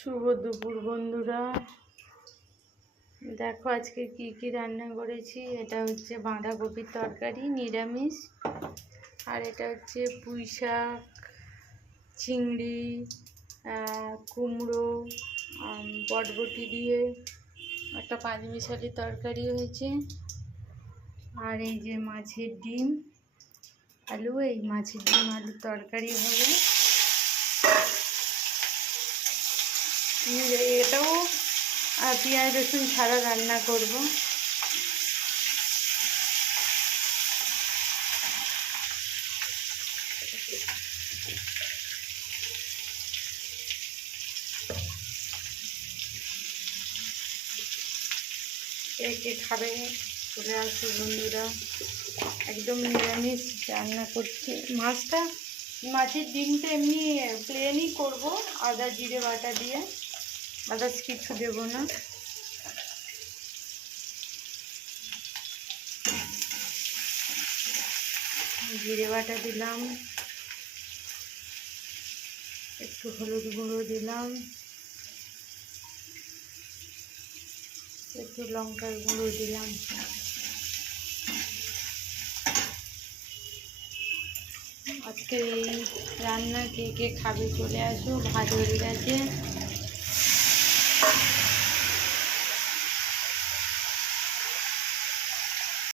শুভ দুপুর বন্ধুরা। দেখো আজকে কি কি রান্না করেছি। এটা হচ্ছে বাঁধাকপির তরকারি নিরামিষ, আর এটা হচ্ছে পুঁই শাক, চিংড়ি, কুমড়ো, বটবটি দিয়ে একটা পাঁচমিশালি তরকারি হয়েছে। আর এই যে মাছের ডিম আলু, এই মাছের ডিম আলুর তরকারি হবে। এটাও পেঁয়াজ রসুন ছাড়া রান্না করব। কে খাবে চলে আসো বন্ধুরা, একদম নিরামিষ রান্না করছি। মাছের ডিমটা এমনি প্লেনই করব, আদা জিরে বাটা দিয়ে, আদার্স কিছু দেবো না। জিরে বাটা দিলাম, একটু হলুদ গুঁড়ো দিলাম, একটু লঙ্কার গুঁড়ো দিলাম। আজকে এই রান্না কে কে খাবে চলে আসো। ভাত হয়ে গেছে।